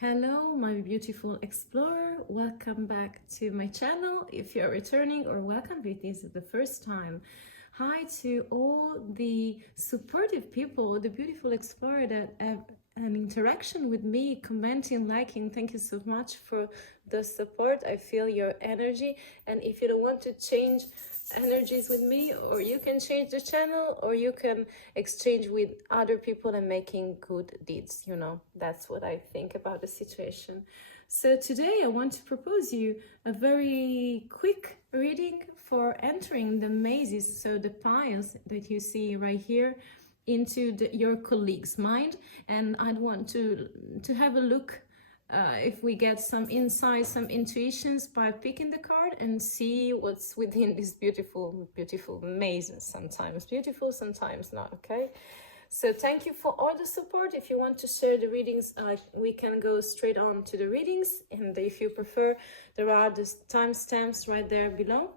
Hello, my beautiful explorer. Welcome back to my channel. If you're returning, or welcome if this is the first time. Hi to all the supportive people, the beautiful explorer that have an interaction with me, commenting, liking. Thank you so much for the support. I feel your energy. And if you don't want to change energies with me, or you can change the channel, or you can exchange with other people and making good deeds, you know, that's what I think about the situation. So today I want to propose you a very quick reading for entering the mazes, so the piles that you see right here, into your colleague's mind. And I'd want to have a look if we get some insights, some intuitions by picking the card and see what's within this beautiful maze. Sometimes beautiful, sometimes not. Okay, so thank you for all the support. If you want to share the readings, we can go straight on to the readings, and if you prefer, there are the timestamps right there below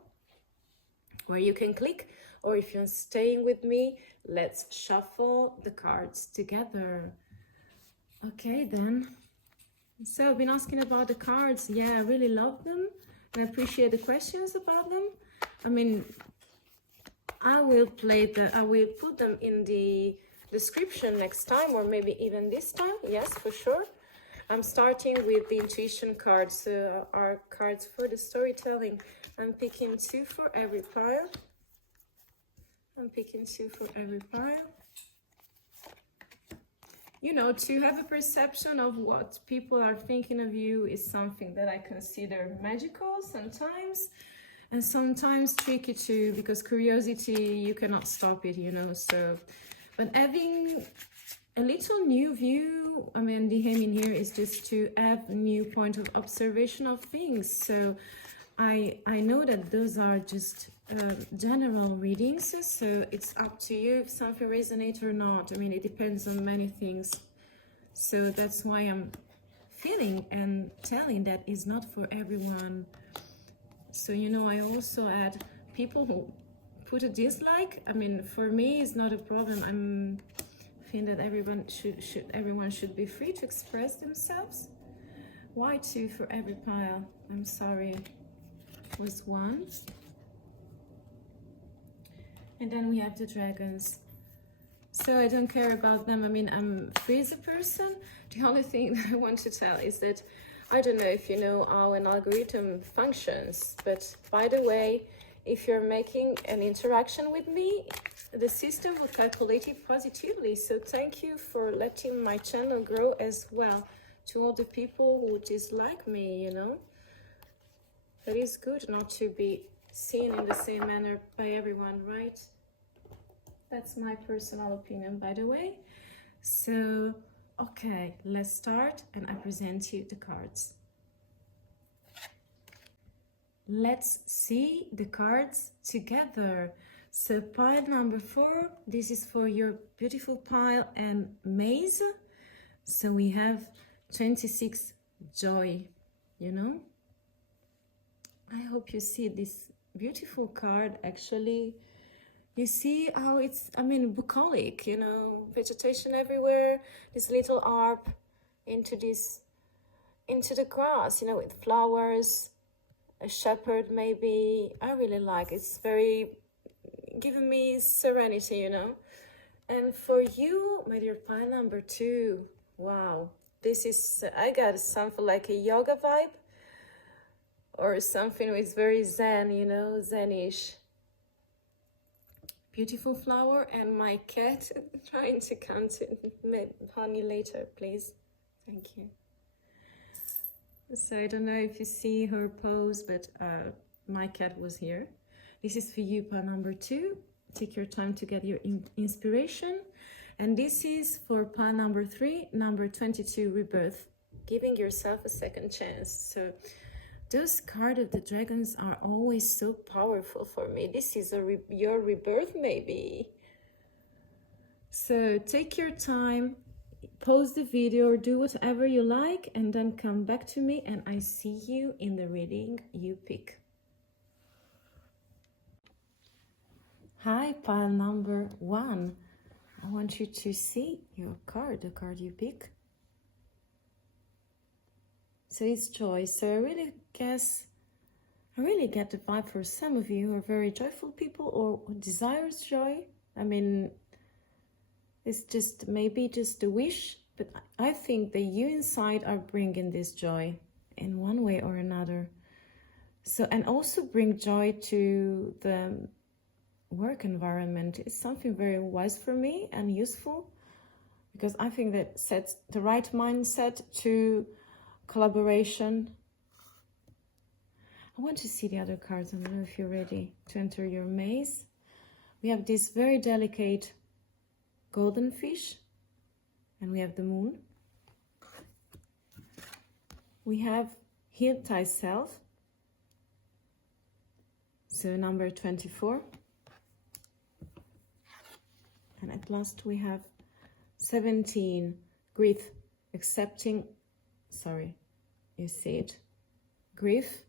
where you can click. Or if you're staying with me, let's shuffle the cards together. Okay then. So I've been asking about the cards. Yeah, I really love them and I appreciate the questions about them. I mean, I will put them in the description next time, or maybe even this time. Yes, for sure. I'm starting with the intuition cards, so our cards for the storytelling. I'm picking two for every pile. You know, to have a perception of what people are thinking of you is something that I consider magical sometimes, and sometimes tricky too, because curiosity, you cannot stop it, you know. So, but having a little new view, I mean, the aim in here is just to have a new point of observation of things. So I know that those are just general readings, so it's up to you if something resonates or not. I mean, it depends on many things, so that's why I'm feeling and telling that is not for everyone. So, you know, I also add people who put a dislike. I mean, for me, it's not a problem. I'm feeling that everyone should be free to express themselves. Why two for every pile? I'm sorry, was one. And then we have the dragons. So I don't care about them. I mean, I'm free as a person. The only thing that I want to tell is that I don't know if you know how an algorithm functions, but by the way, if you're making an interaction with me, the system will calculate it positively. So thank you for letting my channel grow as well. To all the people who dislike me, you know, that is good not to be seen in the same manner by everyone, right? That's my personal opinion, by the way. So, okay, let's start, and I present you the cards. Let's see the cards together. So pile number 4, this is for your beautiful pile and maze. So we have 26 joy, you know. I hope you see this beautiful card. Actually, you see how it's, I mean, bucolic, you know, vegetation everywhere, this little arp into the grass, you know, with flowers, a shepherd maybe. I really like it. It's very giving me serenity, you know. And for you, my dear pile number 2, wow, this is, I got something like a yoga vibe, or something with very zen, you know, zenish. Beautiful flower, and my cat trying to come to honey later, please. Thank you. So I don't know if you see her pose, but my cat was here. This is for you, pile number 2. Take your time to get your inspiration. And this is for pile number 3, number 22, Rebirth, giving yourself a second chance. So those cards of the dragons are always so powerful for me. This is your rebirth, maybe. So take your time, pause the video, or do whatever you like, and then come back to me, and I see you in the reading you pick. Hi, pile number 1. I want you to see your card, the card you pick. So it's joy. So I really get the vibe for some of you who are very joyful people or who desires joy. I mean, it's just maybe just a wish, but I think that you inside are bringing this joy in one way or another. So, and also bring joy to the work environment. It's something very wise for me and useful, because I think that sets the right mindset to collaboration. I want to see the other cards. I don't know if you're ready to enter your maze. We have this very delicate golden fish, and we have the moon. We have heal thyself, so number 24. And at last we have 17, grief, accepting, sorry, you see it, grief,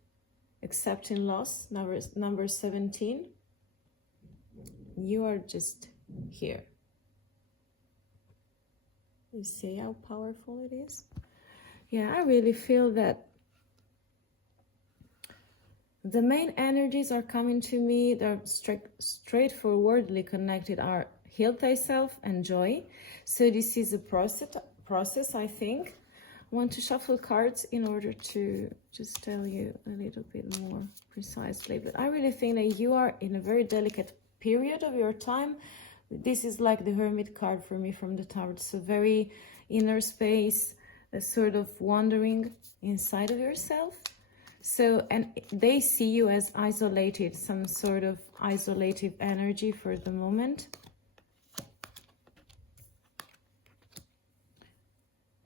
accepting loss, number 17. You are just here. You see how powerful it is? Yeah, I really feel that the main energies are coming to me. They're straightforwardly connected, are heal thyself and joy. So this is a process, I think. I want to shuffle cards in order to just tell you a little bit more precisely. But I really think that you are in a very delicate period of your time. This is like the Hermit card for me from the Tarot. So very inner space, a sort of wandering inside of yourself. So, and they see you as isolated, some sort of isolative energy for the moment.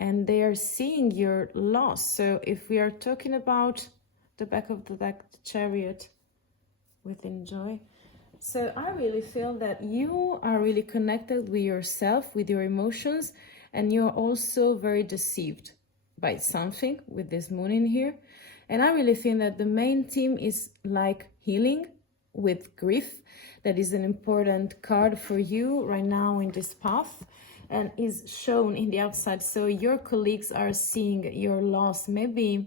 And they are seeing your loss. So if we are talking about the back of the deck, the Chariot within joy. So I really feel that you are really connected with yourself, with your emotions, and you're also very deceived by something with this moon in here. And I really think that the main theme is like healing with grief. That is an important card for you right now in this path, and is shown in the outside. So your colleagues are seeing your loss. Maybe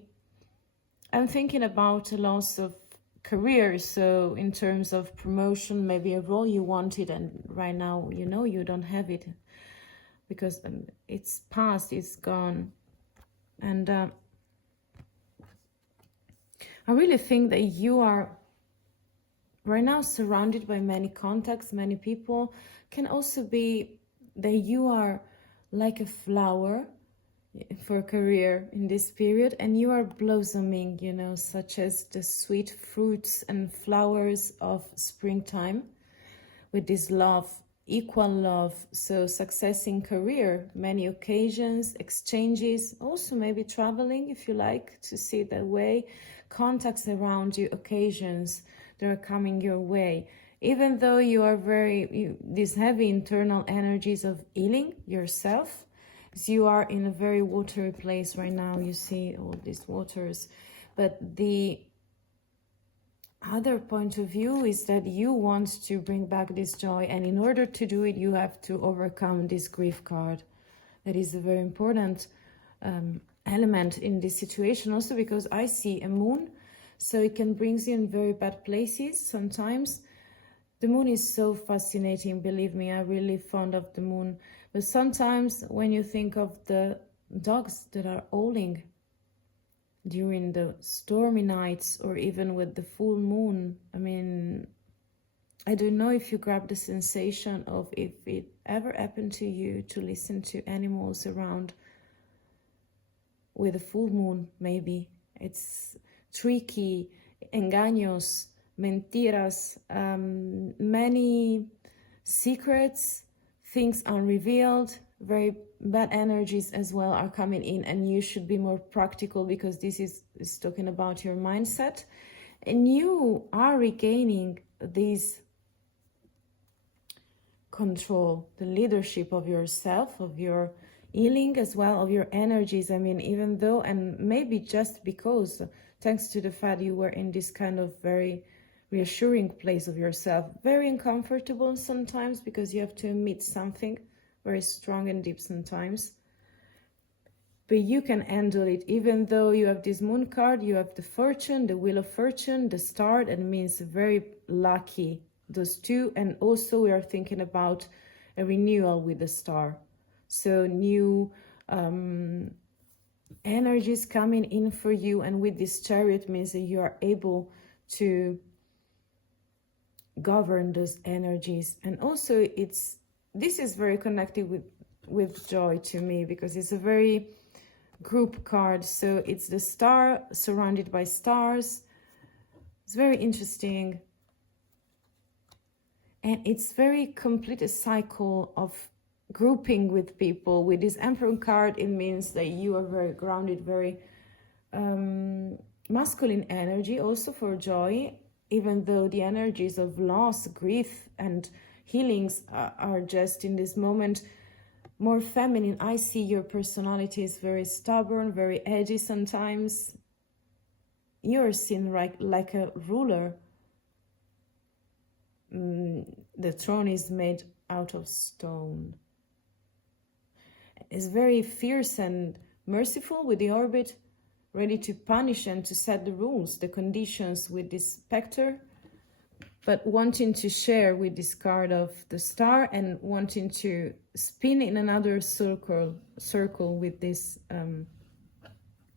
I'm thinking about a loss of career, so in terms of promotion, maybe a role you wanted and right now you know you don't have it because it's past, it's gone. And I really think that you are right now surrounded by many contacts, many people. Can also be that you are like a flower for career in this period, and you are blossoming, you know, such as the sweet fruits and flowers of springtime, with this love, equal love. So success in career, many occasions, exchanges, also maybe traveling if you like to see it that way, contacts around you, occasions that are coming your way. Even though you are these heavy internal energies of healing yourself, so you are in a very watery place right now. You see all these waters. But the other point of view is that you want to bring back this joy. And in order to do it, you have to overcome this grief card. That is a very important element in this situation. Also because I see a moon. So it can bring you in very bad places sometimes. The moon is so fascinating, believe me. I'm really fond of the moon. But sometimes when you think of the dogs that are howling during the stormy nights or even with the full moon, I mean, I don't know if you grab the sensation of if it ever happened to you to listen to animals around with a full moon, maybe. It's tricky, engaños, mentiras, many secrets, things unrevealed, very bad energies as well are coming in, and you should be more practical because this is talking about your mindset. And you are regaining this control, the leadership of yourself, of your healing as well, of your energies. I mean, even though, and maybe just because, thanks to the fact you were in this kind of very reassuring place of yourself, very uncomfortable sometimes because you have to admit something very strong and deep sometimes. but you can handle it. Even though you have this moon card, you have the fortune, the wheel of fortune, the star, and means very lucky, those two. And also we are thinking about a renewal with the star. So new energies coming in for you, and with this Chariot means that you are able to govern those energies. And also this is very connected with joy to me, because it's a very group card. So it's the star surrounded by stars. It's very interesting, and it's very complete a cycle of grouping with people. With this Emperor card, it means that you are very grounded, very masculine energy, also for joy, even though the energies of loss, grief, and healings are just in this moment more feminine. I see your personality is very stubborn, very edgy sometimes. You're seen like a ruler. The throne is made out of stone. It's very fierce and merciful with the orbit, ready to punish and to set the rules, the conditions with this specter, but wanting to share with this card of the star, and wanting to spin in another circle with this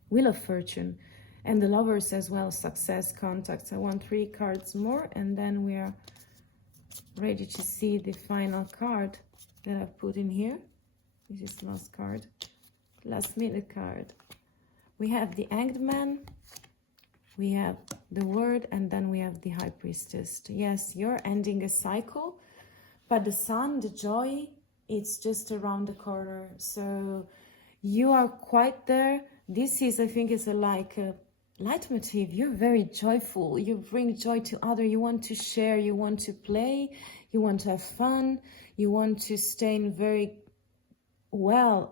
wheel of fortune. And the lovers as well, success, contacts. I want 3 cards more, and then we are ready to see the final card that I've put in here. This is the last card, last minute card. We have the Hanged Man, we have the Word, and then we have the High Priestess. Yes, you're ending a cycle, but the sun, the joy, it's just around the corner. So you are quite there. This is, I think, is like a leitmotif. You're very joyful. You bring joy to others. You want to share. You want to play. You want to have fun. You want to stay in very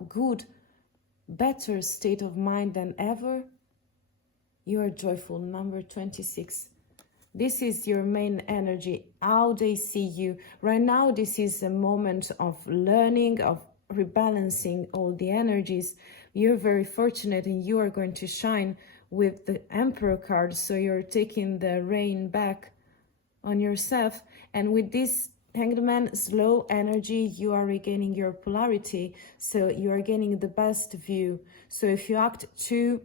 good, better state of mind than ever. You are joyful. Number 26. This is your main energy, how they see you. Right now, this is a moment of learning, of rebalancing all the energies. You're very fortunate, and you are going to shine with the Emperor card. So you're taking the reign back on yourself. And with this Hanged Man, slow energy, you are regaining your polarity. So you are gaining the best view. So if you act too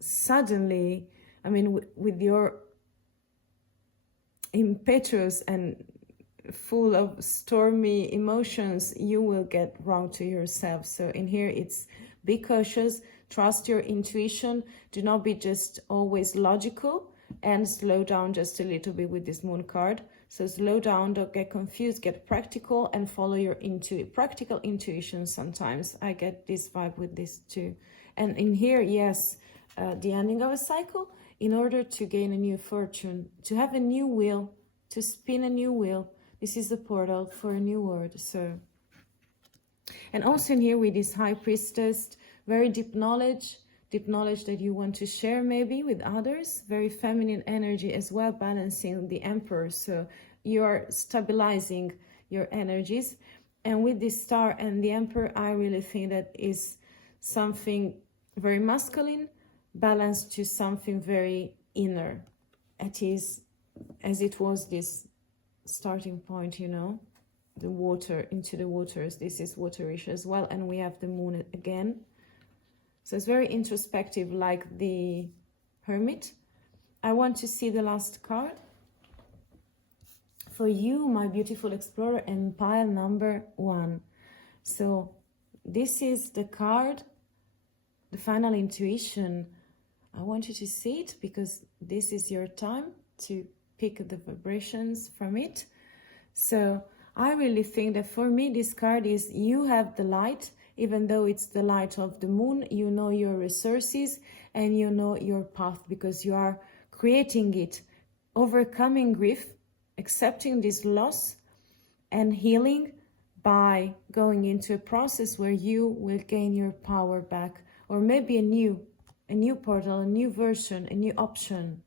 suddenly, I mean, with your impetuous and full of stormy emotions, you will get wrong to yourself. So in here, it's be cautious, trust your intuition, do not be just always logical, and slow down just a little bit with this Moon card. So slow down, don't get confused, get practical, and follow your practical intuition. Sometimes I get this vibe with this too. And in here, yes, the ending of a cycle, in order to gain a new fortune, to have a new wheel, to spin a new wheel. This is the portal for a new world. So, and also in here with this High Priestess, very deep knowledge that you want to share maybe with others. Very feminine energy as well, balancing the Emperor. So you're stabilizing your energies. And with this Star and the Emperor, I really think that is something very masculine, balanced to something very inner. It is, as it was this starting point, you know, the water, into the waters. This is waterish as well. And we have the Moon again. So it's very introspective, like the Hermit. I want to see the last card. For you, my beautiful explorer, and pile number 1. So this is the card, the final intuition. I want you to see it, because this is your time to pick the vibrations from it. So I really think that for me, this card is you have the light. Even though it's the light of the moon, you know your resources and you know your path, because you are creating it, overcoming grief, accepting this loss, and healing by going into a process where you will gain your power back, or maybe a new portal, a new version, a new option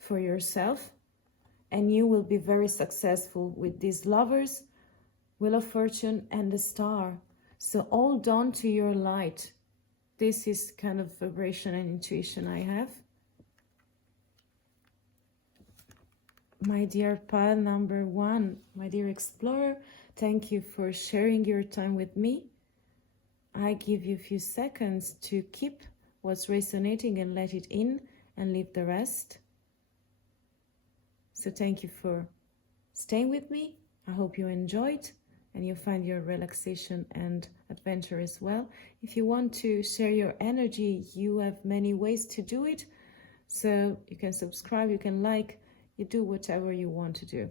for yourself. And you will be very successful with these lovers, Wheel of Fortune, and the Star. So hold on to your light. This is kind of vibration and intuition I have. My dear pile number 1, my dear explorer, thank you for sharing your time with me. I give you a few seconds to keep what's resonating and let it in and leave the rest. So thank you for staying with me. I hope you enjoyed and you find your relaxation and adventure as well. If you want to share your energy, you have many ways to do it. So you can subscribe, you can like, you do whatever you want to do.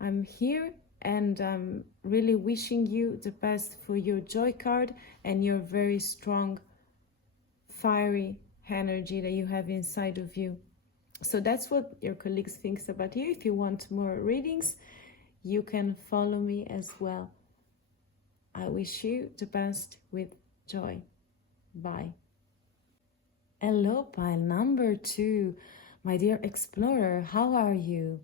I'm here and I'm really wishing you the best for your joy card and your very strong, fiery energy that you have inside of you. So that's what your colleagues thinks about you. If you want more readings, you can follow me as well. I wish you the best with joy. Bye. Hello, pile number 2. My dear explorer, how are you?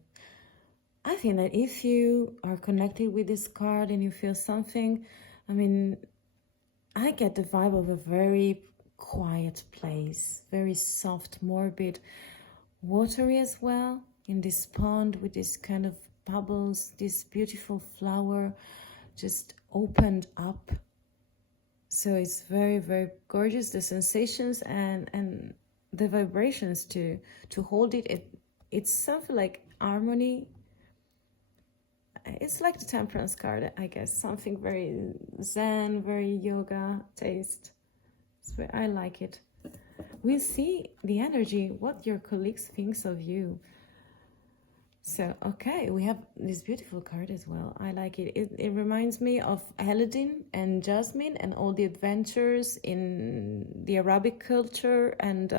I think that if you are connected with this card and you feel something, I mean, I get the vibe of a very quiet place, very soft, morbid, watery as well, in this pond with this kind of bubbles, this beautiful flower just opened up. So it's very, very gorgeous, the sensations and the vibrations to hold it. It's something like harmony. It's like the temperance card, I guess, something very zen, very yoga taste. So I like it. We'll see the energy, what your colleagues thinks of you. So, okay, we have this beautiful card as well. I like it. It reminds me of Aladdin and Jasmine and all the adventures in the Arabic culture and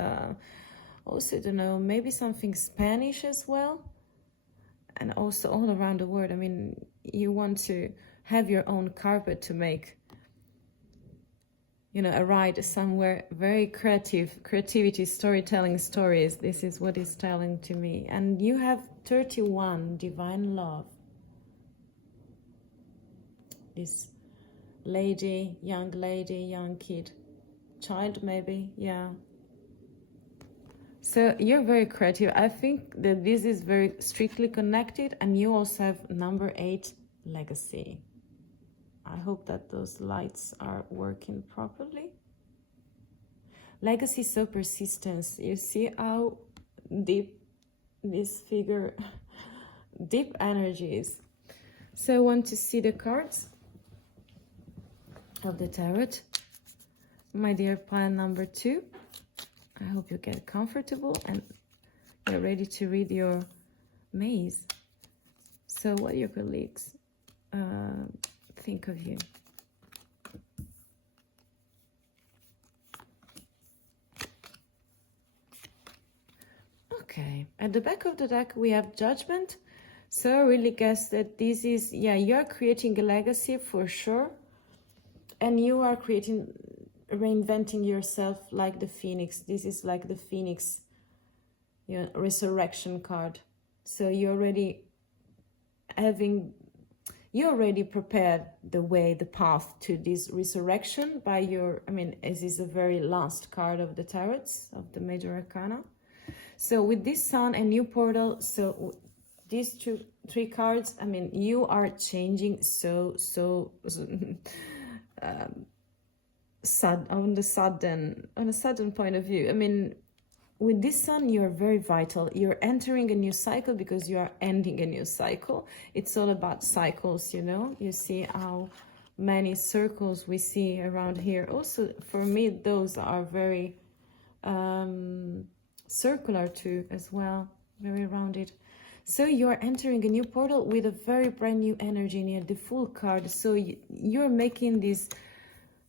also, I don't know, maybe something Spanish as well. And also all around the world. I mean, you want to have your own carpet to make, you know, a ride somewhere. Very creativity, storytelling stories. This is what is telling to me. And you have 31, divine love. This lady, young kid, child maybe, yeah. So you're very creative. I think that this is very strictly connected, and you also have number 8, legacy. I hope that those lights are working properly. Legacy, so persistence. You see how deep this figure, deep energies. So I want to see the cards of the tarot. My dear pile number 2. I hope you get comfortable and you're ready to read your maze. So what your colleagues think of you. Okay, at the back of the deck we have Judgment. So I really guess that this is, yeah, you're creating a legacy for sure. And you are reinventing yourself like the phoenix. This is like the phoenix, you know, resurrection card. So you already prepared the way, the path to this resurrection by your, I mean, this is the very last card of the tarots, of the major arcana. So with this sun and new portal, so these 3 cards, I mean, you are changing so on a sudden point of view. I mean, with this sun, you're very vital. You're entering a new cycle because you are ending a new cycle. It's all about cycles, you know. You see how many circles we see around here. Also, for me, those are very circular too, as well, very rounded. So you're entering a new portal with a very brand new energy near the Fool card. So you're making this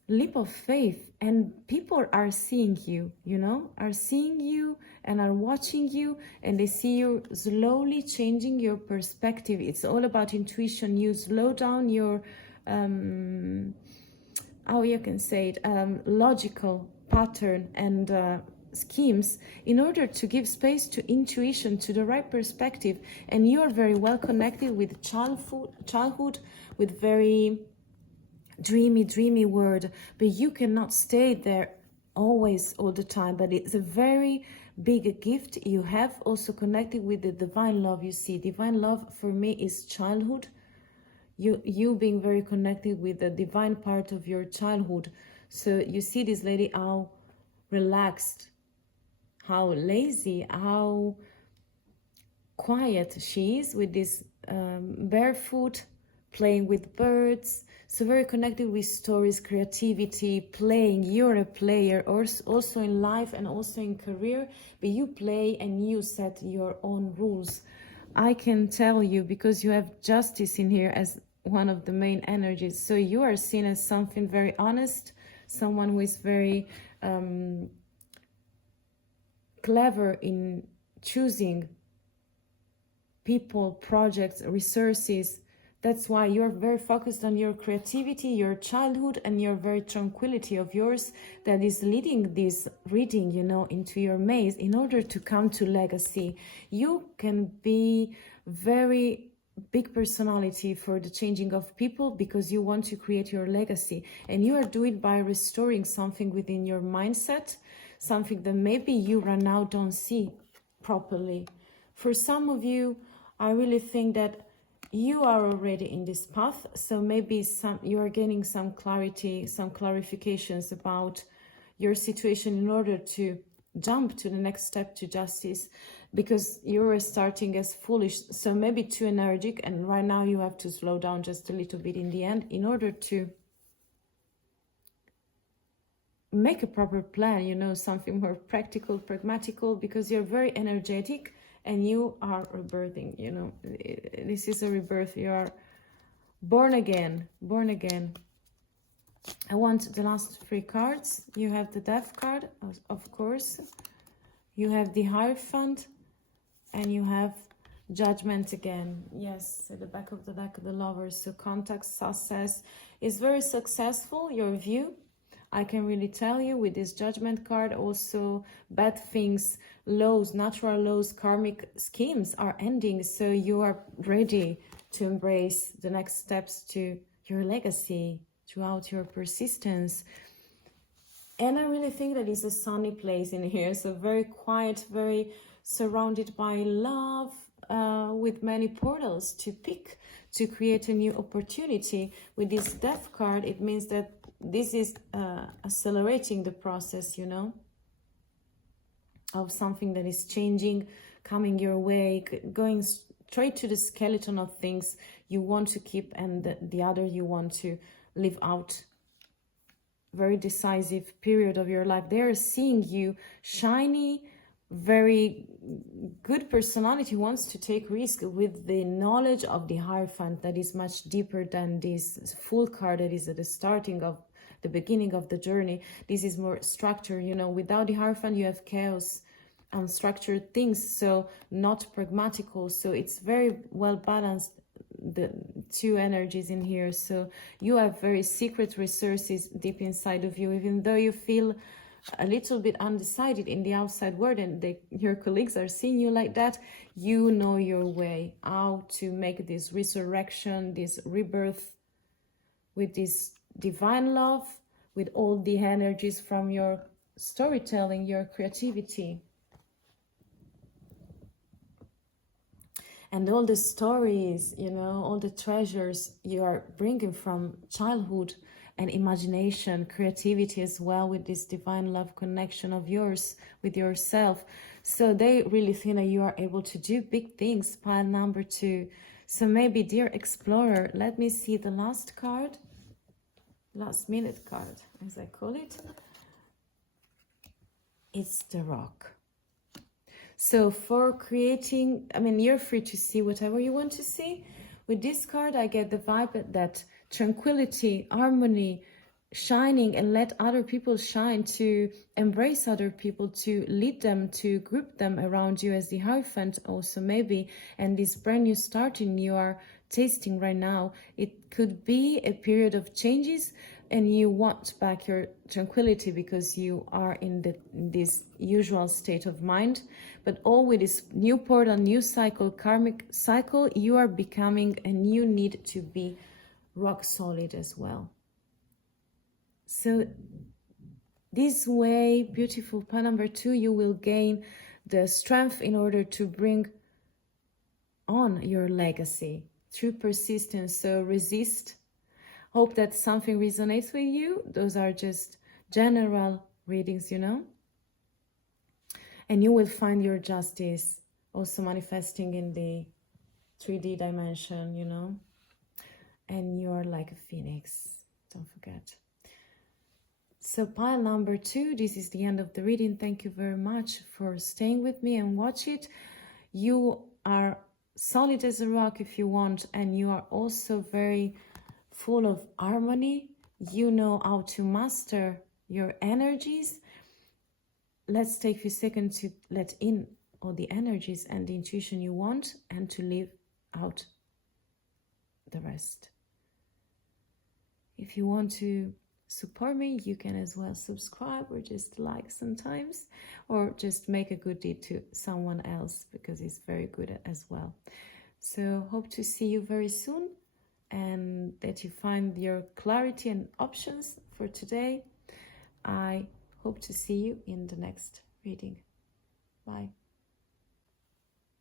leap of faith, and people are seeing you, you know, are seeing you and are watching you, and they see you slowly changing your perspective. It's all about intuition. You slow down your how you can say it, logical pattern and schemes in order to give space to intuition, to the right perspective. And you are very well connected with childhood, with very dreamy word, but you cannot stay there always all the time. But it's a very big gift you have, also connected with the divine love. You see, divine love for me is childhood. You being very connected with the divine part of your childhood. So you see this lady, how relaxed, how lazy, how quiet she is, with this barefoot, playing with birds. So very connected with stories, creativity, playing. You're a player, also in life and also in career, but you play and you set your own rules. I can tell you, because you have justice in here as one of the main energies. So you are seen as something very honest, someone who is very clever in choosing people, projects, resources. That's why you're very focused on your creativity, your childhood, and your very tranquility of yours that is leading this reading, you know, into your maze in order to come to legacy. You can be very big personality for the changing of people because you want to create your legacy, and you are doing it by restoring something within your mindset, something that maybe you right now don't see properly. For some of you, I really think that you are already in this path, so maybe you are gaining some clarity, some clarifications about your situation in order to jump to the next step to justice, because you were starting as foolish, so maybe too energetic, and right now you have to slow down just a little bit in the end in order to make a proper plan, you know, something more practical, pragmatical, because you're very energetic and you are rebirthing, you know. This is a rebirth. You are born again, born again. I want the last 3 cards. You have the Death card, of course. You have the Hierophant, and you have Judgment again. Yes, at the back of the deck, the Lovers. So contact, success is very successful, your view. I can really tell you with this Judgment card. Also, bad things, laws, natural laws, karmic schemes are ending. So you are ready to embrace the next steps to your legacy throughout your persistence. And I really think that it's a sunny place in here. So very quiet, very surrounded by love, with many portals to pick to create a new opportunity. With this Death card, it means that this is accelerating the process, you know, of something that is changing, coming your way, going straight to the skeleton of things you want to keep, and the other you want to live out. Very decisive period of your life. They are seeing you shiny, very good personality, wants to take risk with the knowledge of the Hierophant that is much deeper than this full card that is at the starting of the beginning of the journey. This is more structured, you know. Without the Hierophant you have chaos, unstructured things, so not pragmatical. So it's very well balanced, the 2 energies in here. So you have very secret resources deep inside of you, even though you feel a little bit undecided in the outside world, and your colleagues are seeing you like that. You know your way, how to make this resurrection, this rebirth with this divine love, with all the energies from your storytelling, your creativity, and all the stories, you know, all the treasures you are bringing from childhood and imagination, creativity as well, with this divine love connection of yours with yourself. So they really think that you are able to do big things. Pile number 2. So maybe, dear explorer, let me see the last card, last minute card as I call it. It's the Rock. So for creating, I mean, you're free to see whatever you want to see. With this card, I get the vibe that tranquility, harmony, shining, and let other people shine, to embrace other people, to lead them, to group them around you as the Hierophant also maybe. And this brand new starting you are tasting right now, it could be a period of changes, and you want back your tranquility because you are in this usual state of mind. But all with this new portal, new cycle, karmic cycle, you are becoming, and you need to be rock solid as well. So this way, beautiful pile number 2, you will gain the strength in order to bring on your legacy through persistence. So resist. Hope that something resonates with you. Those are just general readings, you know. And you will find your justice also manifesting in the 3D dimension, you know. And you are like a phoenix. Don't forget. So pile number 2, this is the end of the reading. Thank you very much for staying with me and watch it. You are solid as a rock if you want, and you are also very full of harmony. You know how to master your energies. Let's take a few seconds to let in all the energies and the intuition you want, and to leave out the rest. If you want to support me, you can as well subscribe or just like sometimes, or just make a good deed to someone else, because it's very good as well. So hope to see you very soon, and that you find your clarity and options for today. I hope to see you in the next reading. Bye.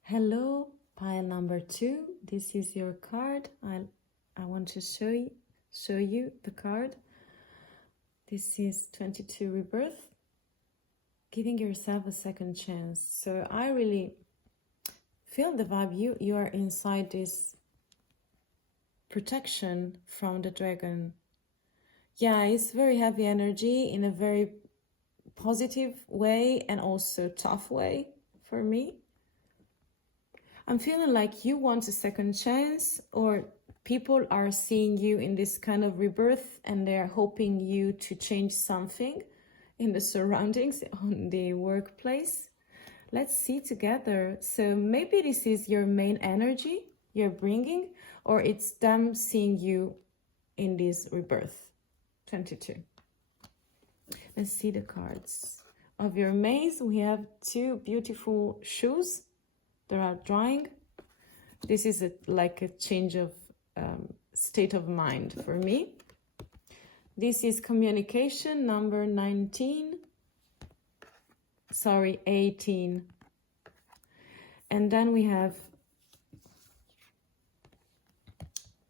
Hello, pile number 2. This is your card. I want to show you the card. This is 22 Rebirth, giving yourself a second chance. So I really feel the vibe. You are inside this protection from the dragon. Yeah, it's very heavy energy in a very positive way and also tough way for me. I'm feeling like you want a second chance, or people are seeing you in this kind of rebirth and they're hoping you to change something in the surroundings, on the workplace. Let's see together. So maybe this is your main energy you're bringing, or it's them seeing you in this rebirth. 22. Let's see the cards. Of your maze, we have 2 beautiful shoes that are drying. This is like a change of state of mind for me. This is communication, number 19. Sorry, 18. And then we have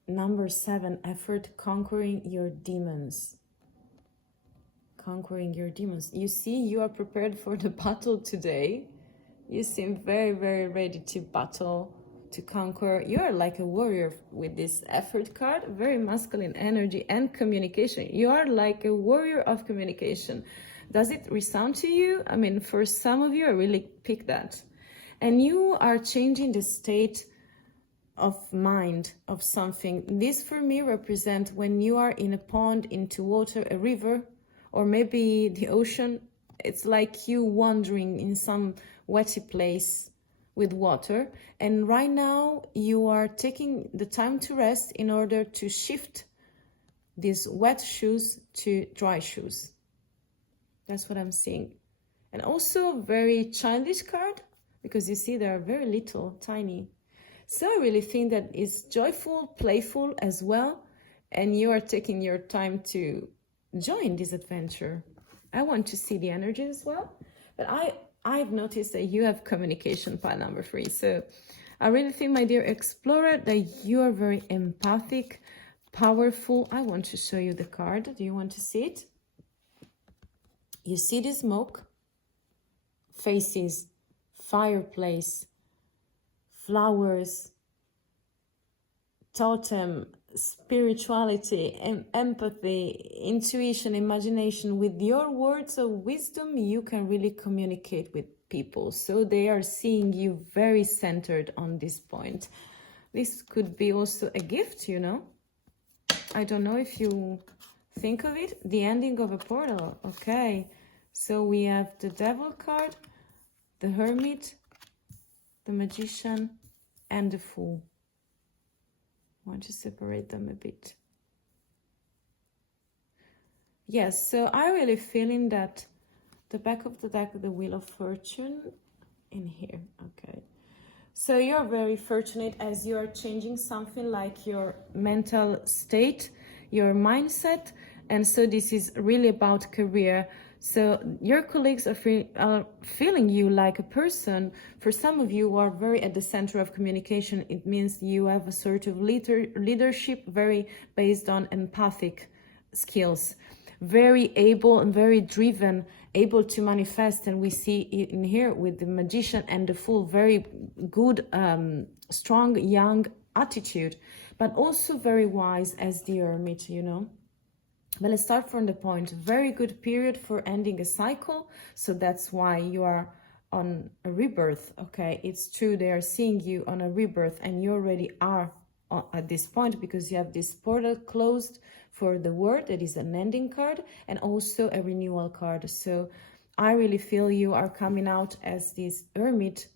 number 7, effort, conquering your demons. Conquering your demons. You see, you are prepared for the battle today. You seem very, very ready to battle, to conquer. You are like a warrior with this effort card, very masculine energy and communication. You are like a warrior of communication. Does it resound to you? I mean, for some of you, I really pick that. And you are changing the state of mind of something. This for me represents when you are in a pond, into water, a river, or maybe the ocean. It's like you wandering in some wetty place with water, and right now you are taking the time to rest in order to shift these wet shoes to dry shoes. That's what I'm seeing. And also very childish card, because you see they are very little, tiny. So I really think that it's joyful, playful as well, and you are taking your time to join this adventure. I want to see the energy as well, but I've noticed that you have communication, pile number 3. So I really think, my dear explorer, that you are very empathic, powerful. I want to show you the card. Do you want to see it? You see the smoke, faces, fireplace, flowers, totem, spirituality, empathy, intuition, imagination. With your words of wisdom, you can really communicate with people. So they are seeing you very centered on this point. This could be also a gift, you know. I don't know if you think of it. The ending of a portal. Okay. So we have the Devil card, the Hermit, the Magician, and the Fool. I want to separate them a bit. Yes, so I really feeling that the back of the deck, the Wheel of Fortune in here. Okay. So you're very fortunate as you are changing something like your mental state, your mindset, And so this is really about career. So your colleagues are feeling you like a person. For some of you who are very at the center of communication, it means you have a sort of leadership very based on empathic skills, very able and very driven, able to manifest. And we see it in here with the magician and the fool, very good, strong, young attitude, but also very wise as the hermit, you know. But let's start from the point. Very good period for ending a cycle. So that's why you are on a rebirth. Okay, it's true, they are seeing you on a rebirth, and you already are at this point, because you have this portal closed for the word, that is an ending card, and also a renewal card. So I really feel you are coming out as this hermit,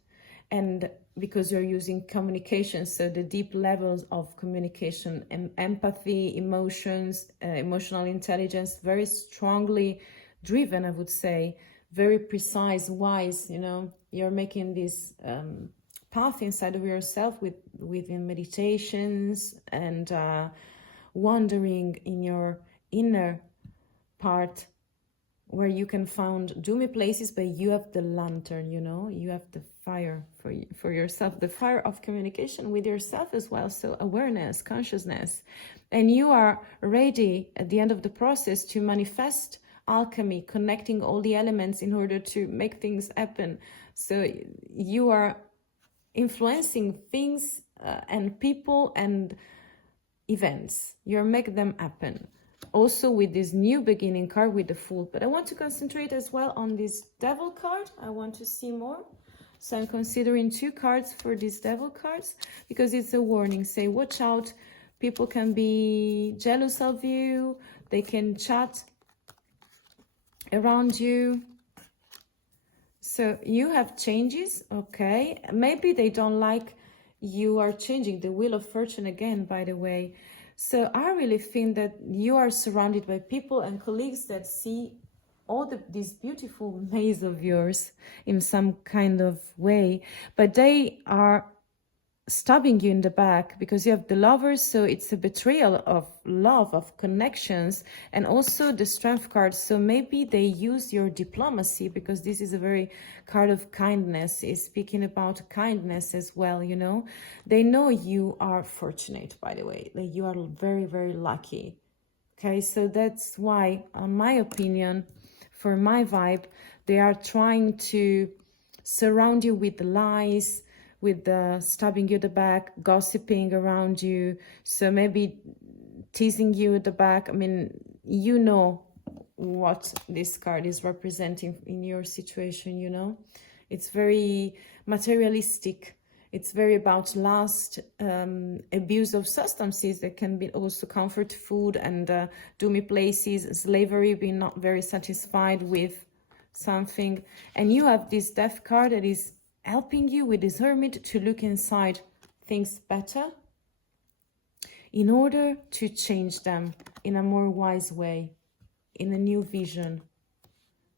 and because you're using communication, so the deep levels of communication and empathy, emotions, emotional intelligence, very strongly driven, I would say, very precise, wise, you know, you're making this path inside of yourself within meditations and wandering in your inner part, where you can find doomy places, but you have the lantern, you know, you have the fire for yourself, the fire of communication with yourself as well. So awareness, consciousness, and you are ready at the end of the process to manifest alchemy, connecting all the elements in order to make things happen. So you are influencing things and people and events. You're making them happen. Also with this new beginning card with the Fool. But I want to concentrate as well on this Devil card. I want to see more. So I'm considering 2 cards for these Devil cards, because it's a warning. Say, watch out. People can be jealous of you. They can chat around you. So you have changes, okay? Maybe they don't like you are changing. The Wheel of Fortune again, by the way. So I really think that you are surrounded by people and colleagues that see all this beautiful maze of yours in some kind of way, but they are stabbing you in the back because you have the Lovers. So it's a betrayal of love, of connections, and also the Strength card. So maybe they use your diplomacy, because this is a very card of kindness, is speaking about kindness as well, you know. They know you are fortunate, by the way, that you are very, very lucky. Okay, so that's why, in my opinion, for my vibe, they are trying to surround you with lies, with stabbing you at the back, gossiping around you. So maybe teasing you at the back. I mean, you know what this card is representing in your situation, you know. It's very materialistic. It's very about lust, abuse of substances that can be also comfort food and doomy places, slavery, being not very satisfied with something. And you have this Death card that is helping you with this Hermit to look inside things better in order to change them in a more wise way, in a new vision.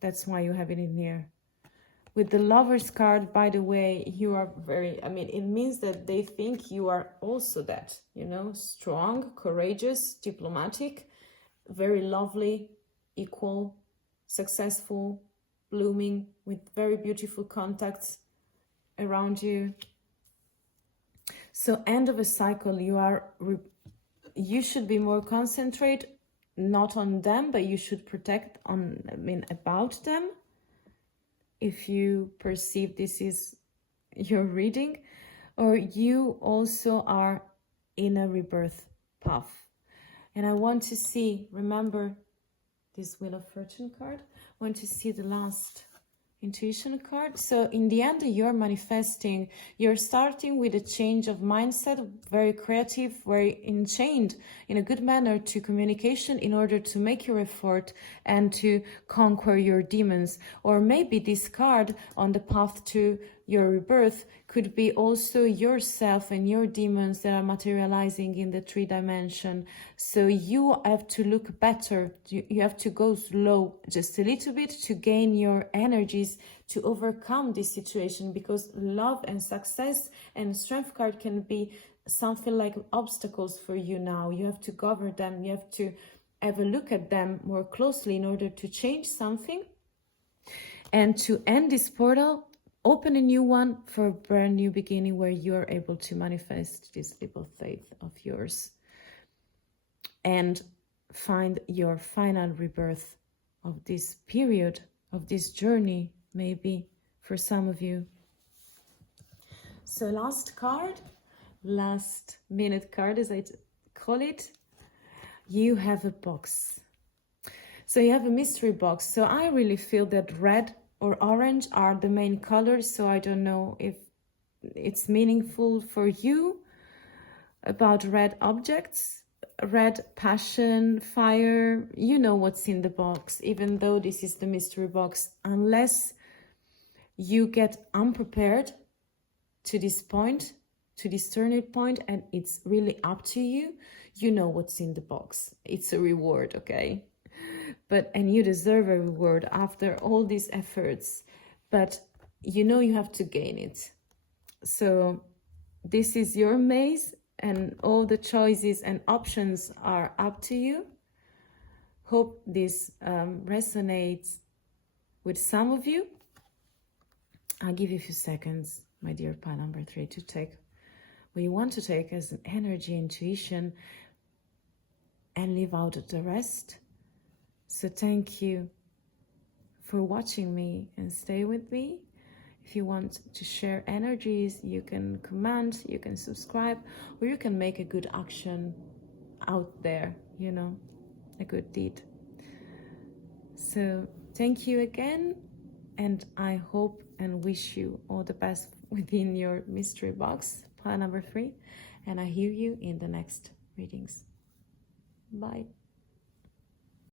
That's why you have it in here. With the Lovers card, by the way, you are very, I mean, it means that they think you are also that, you know, strong, courageous, diplomatic, very lovely, equal, successful, blooming, with very beautiful contacts around you. So end of a cycle, you should be more concentrate not on them, but you should protect on, I mean, about them. If you perceive this is your reading, or you also are in a rebirth path. And I want to see, remember this Wheel of Fortune card, I want to see the last Intuition card. So in the end, you're manifesting, you're starting with a change of mindset, very creative, very enchained in a good manner to communication in order to make your effort and to conquer your demons. Or maybe this card on the path to your rebirth could be also yourself and your demons that are materializing in the 3 dimension. So you have to look better. You have to go slow just a little bit to gain your energies to overcome this situation, because love and success and Strength card can be something like obstacles for you now. You have to govern them. You have to have a look at them more closely in order to change something and to end this portal, open a new one for a brand new beginning where you are able to manifest this little faith of yours and find your final rebirth of this period, of this journey, maybe for some of you. So last card, last minute card as I call it, you have a box. So you have a mystery box. So I really feel that red or orange are the main colors. So I don't know if it's meaningful for you about red objects, red passion, fire. You know what's in the box, even though this is the mystery box. Unless you get unprepared to this point, to this turning point, and it's really up to you, you know what's in the box. It's a reward, okay? And you deserve a reward after all these efforts, but you know you have to gain it. So this is your maze, and all the choices and options are up to you. Hope this resonates with some of you. I'll give you a few seconds, my dear pile number 3, to take what you want to take as an energy, intuition, and leave out the rest. So thank you for watching me and stay with me. If you want to share energies, you can comment, you can subscribe, or you can make a good action out there, you know, a good deed. So thank you again, and I hope and wish you all the best within your mystery box, pile number 3, and I hear you in the next readings. Bye.